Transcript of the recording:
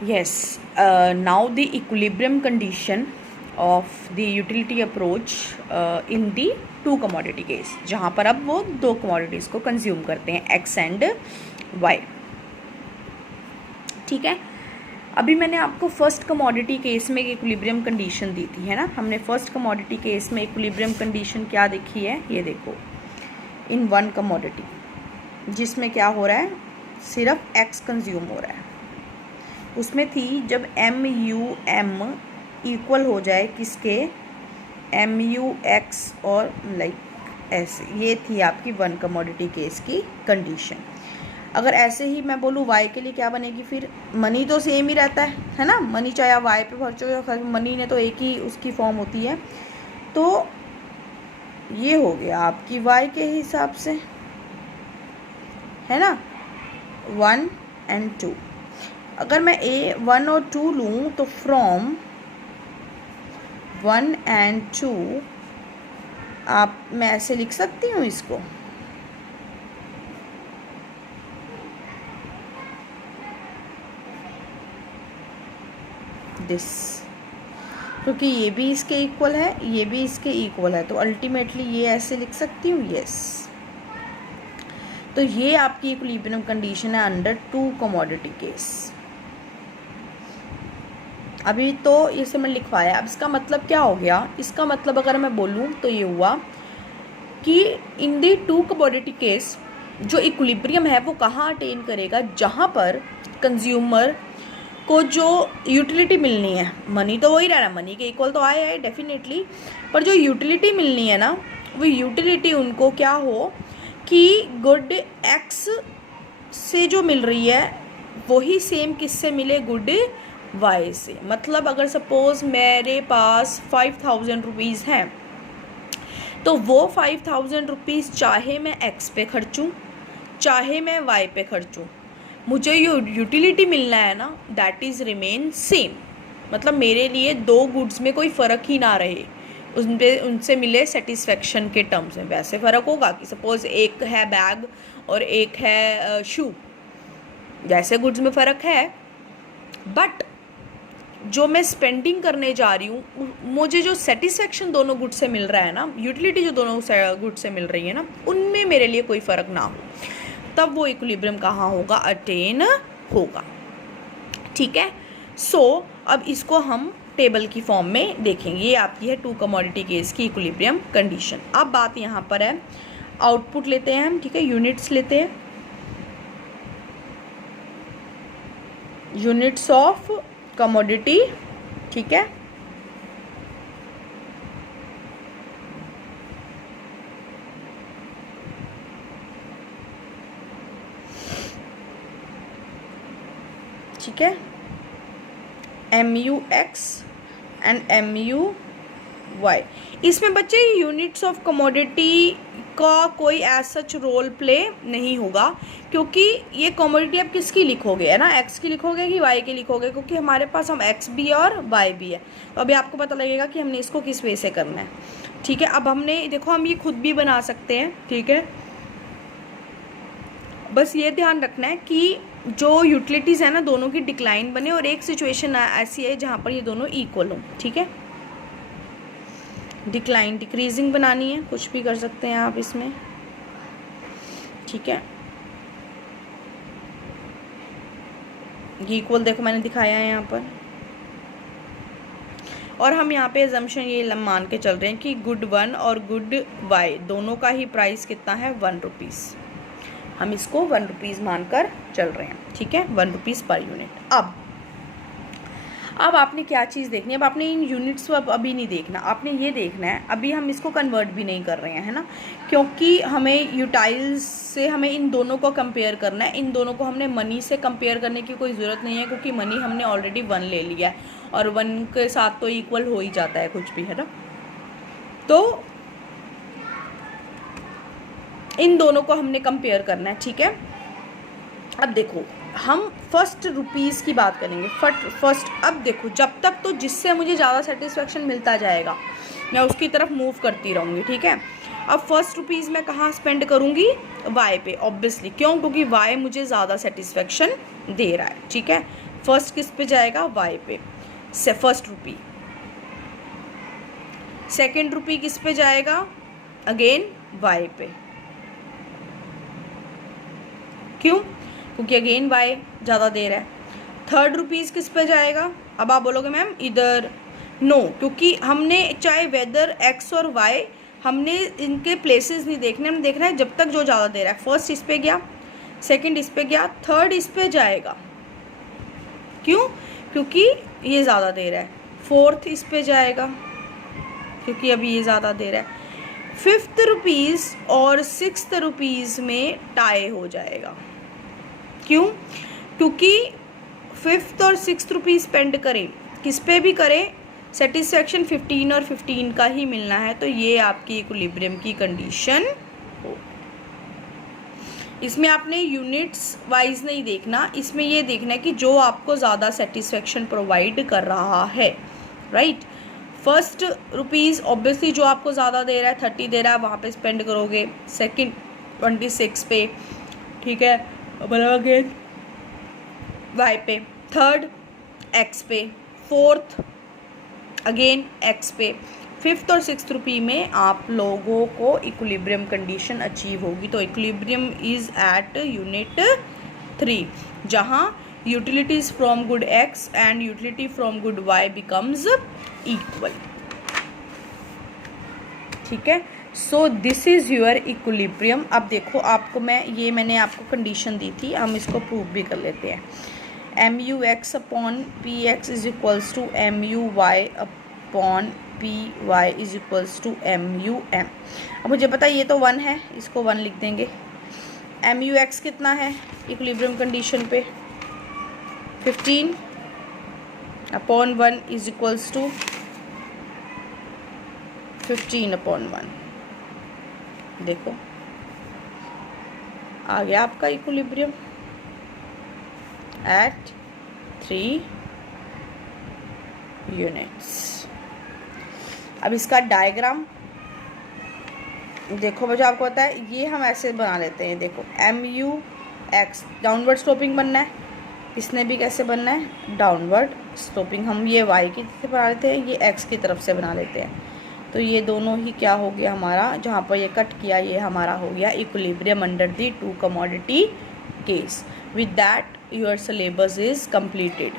Yes, now the equilibrium condition of the utility approach in the two commodity case, जहाँ पर अब वो दो कमोडिटीज़ को कंज्यूम करते हैं एक्स एंड वाई। ठीक है, अभी मैंने आपको फर्स्ट कमोडिटी केस में एक इक्विलिब्रियम कंडीशन दी थी, है ना। हमने फर्स्ट कमोडिटी केस में इक्विलिब्रियम कंडीशन क्या देखी है, ये देखो, इन वन कमोडिटी जिसमें क्या हो रहा है, सिर्फ एक्स कंज्यूम हो रहा है, उसमें थी जब एम यू एम इक्वल हो जाए किसके, एम यू एक्स और लाइक ऐसे, ये थी आपकी वन कमोडिटी केस की कंडीशन। अगर ऐसे ही मैं बोलूँ वाई के लिए क्या बनेगी, फिर मनी तो सेम ही रहता है ना, मनी चाहे आप वाई पे खर्चो या मनी ने तो एक ही उसकी फॉर्म होती है। तो ये हो गया आपकी वाई के हिसाब से, है ना, 1 एंड 2। अगर मैं ए 1 और 2 लूँ तो फ्रॉम 1 एंड 2 मैं ऐसे लिख सकती हूँ इसको, दिस, क्योंकि ये भी इसके इक्वल है, ये भी इसके इक्वल है, तो अल्टीमेटली ये ऐसे लिख सकती हूँ, यस। तो ये आपकी इक्विलिब्रियम कंडीशन है अंडर टू कमोडिटी केस। अभी तो इसे मैं लिखवाया, अब इसका मतलब क्या हो गया, इसका मतलब अगर मैं बोलूँ तो ये हुआ कि इन दी टू कमोडिटी केस जो इक्विलिब्रियम है वो कहाँ अटेन करेगा, जहाँ पर कंज्यूमर को जो यूटिलिटी मिलनी है, मनी तो वही रहना, मनी के इक्वल तो आए डेफिनेटली, पर जो यूटिलिटी मिलनी है ना, वो यूटिलिटी उनको क्या हो कि गुड एक्स से जो मिल रही है वही सेम किससे मिले, गुड वाई से। मतलब अगर सपोज मेरे पास 5000 रुपीज़ हैं तो वो 5000 रुपीज़ चाहे मैं एक्स पे खर्चूँ चाहे मैं वाई पे खर्चूँ, मुझे यूटिलिटी मिलना है ना, दैट इज़ रिमेन सेम। मतलब मेरे लिए दो गुड्स में कोई फ़र्क ही ना रहे, उनसे मिले सेटिस्फेक्शन के टर्म्स में। वैसे फ़र्क होगा कि सपोज़ एक है बैग और एक है शू, जैसे गुड्स में फ़र्क है, बट जो मैं स्पेंडिंग करने जा रही हूँ, मुझे जो सेटिस्फेक्शन दोनों गुड से मिल रहा है ना, यूटिलिटी जो दोनों गुड से मिल रही है ना, उनमें मेरे लिए कोई फ़र्क ना हो, तब वो इक्विलिब्रियम कहाँ होगा, अटेन होगा। ठीक है, सो अब इसको हम टेबल की फॉर्म में देखेंगे। ये आपकी है टू कमोडिटी केस की इक्विलिब्रियम कंडीशन। अब बात यहाँ पर है, आउटपुट लेते हैं हम, ठीक है, यूनिट्स लेते हैं, यूनिट्स ऑफ कमोडिटी, ठीक है, ठीक है, M U X and M U Y. इसमें बच्चे यूनिट्स ऑफ कमोडिटी का कोई एज सच रोल प्ले नहीं होगा, क्योंकि ये कमोडिटी आप किसकी लिखोगे, है ना, एक्स की लिखोगे कि वाई की लिखोगे, क्योंकि हमारे पास हम एक्स भी है और वाई भी है। तो अभी आपको पता लगेगा कि हमने इसको किस वे से करना है। ठीक है, अब हमने देखो, हम ये खुद भी बना सकते हैं, ठीक है, बस ये ध्यान रखना है कि जो यूटिलिटीज़ है ना दोनों की डिक्लाइन बने, और एक सिचुएशन ऐसी है जहाँ पर ये दोनों इक्वल हों। ठीक है, डिक्लाइन डिक्रीजिंग बनानी है, कुछ भी कर सकते हैं आप इसमें। ठीक है, इक्वल देखो मैंने दिखाया है यहाँ पर, और हम यहाँ पे अजम्पशन ये मान के चल रहे हैं कि गुड 1 और गुड वाई दोनों का ही प्राइस कितना है, 1 रुपीज़। हम इसको 1 रुपीज़ मानकर चल रहे हैं। ठीक है, 1 रुपीज़ पर यूनिट। अब आपने क्या चीज़ देखनी है, अब आपने इन यूनिट्स को अभी नहीं देखना, आपने ये देखना है, अभी हम इसको कन्वर्ट भी नहीं कर रहे हैं, है ना, क्योंकि हमें यूटाइल्स से हमें इन दोनों को कंपेयर करना है। इन दोनों को हमने मनी से कंपेयर करने की कोई ज़रूरत नहीं है, क्योंकि मनी हमने ऑलरेडी 1 ले लिया है, और 1 के साथ तो इक्वल हो ही जाता है कुछ भी, है ना। तो इन दोनों को हमने कंपेयर करना है। ठीक है, अब देखो, हम फर्स्ट रुपीज़ की बात करेंगे, फर्स्ट। अब देखो, जब तक तो जिससे मुझे ज़्यादा सेटिस्फेक्शन मिलता जाएगा मैं उसकी तरफ मूव करती रहूँगी। ठीक है, अब फर्स्ट रुपीज़ मैं कहाँ स्पेंड करूँगी, वाई पे, ऑब्वियसली। क्यों, क्योंकि वाई मुझे ज़्यादा सेटिस्फेक्शन दे रहा है। ठीक है, फर्स्ट किस पे जाएगा, वाई पे, से फर्स्ट रुपी। सेकेंड रुपी किस पे जाएगा, अगेन वाई पे। क्यों, क्योंकि अगेन वाई ज़्यादा दे रहा है। थर्ड रुपीज़ किस पे जाएगा, अब आप बोलोगे मैम इधर, नो, क्योंकि हमने चाहे वेदर एक्स और वाई, हमने इनके प्लेसेस नहीं देखने, हमने देखना है जब तक जो ज़्यादा दे रहा है। फर्स्ट इस पे गया, सेकंड इस पे गया, थर्ड इस पे जाएगा। क्यों, क्योंकि ये ज़्यादा दे रहा है। फोर्थ इस पे जाएगा, क्योंकि अभी ये ज़्यादा दे रहा है। फिफ्थ रुपीज़ और सिक्स्थ रुपीज़ में टाई हो जाएगा। क्यों, क्योंकि फिफ्थ और सिक्स्थ रुपीज़ स्पेंड करें, किस पे भी करें, सेटिस्फैक्शन 15 और 15 का ही मिलना है। तो ये आपकी इक्विलिब्रियम की कंडीशन हो। इसमें आपने यूनिट्स वाइज नहीं देखना, इसमें ये देखना है कि जो आपको ज़्यादा सेटिस्फैक्शन प्रोवाइड कर रहा है, राइट। फर्स्ट रुपीज़ ऑब्वियसली जो आपको ज़्यादा दे रहा है, 30 दे रहा है, वहाँ पे स्पेंड करोगे। सेकंड 26 पे, ठीक है, अगेन वाई पे। थर्ड एक्स पे, फोर्थ अगेन एक्स पे। फिफ्थ और सिक्स्थ रुपी में आप लोगों को इक्विलिब्रियम कंडीशन अचीव होगी। तो इक्विलिब्रियम इज एट यूनिट 3, जहाँ utilities from good X and utility from good Y becomes equal. ठीक है, so this is your equilibrium. अब देखो आपको मैंने आपको कंडीशन दी थी, हम इसको प्रूव भी कर लेते हैं। M U X upon P X is equals to M U Y upon P Y is equals to M U M. अब मुझे पता है ये तो 1 है, इसको 1 लिख देंगे। एम यू एक्स कितना है इक्विलिब्रियम कंडीशन पे, 15 upon 1 is equals to 15 upon 1। देखो आ गया आपका इक्विलिब्रियम एट 3 यूनिट्स। अब इसका डायग्राम देखो, मुझे आपको पता है ये हम ऐसे बना लेते हैं। देखो M U X downward sloping बनना है, इसने भी कैसे बनना है, डाउनवर्ड स्लोपिंग। हम ये वाई की तरफ बना लेते हैं, ये एक्स की तरफ से बना लेते हैं। तो ये दोनों ही क्या हो गया हमारा, जहाँ पर ये कट किया ये हमारा हो गया equilibrium under the 2 commodity case. With that your syllabus is completed.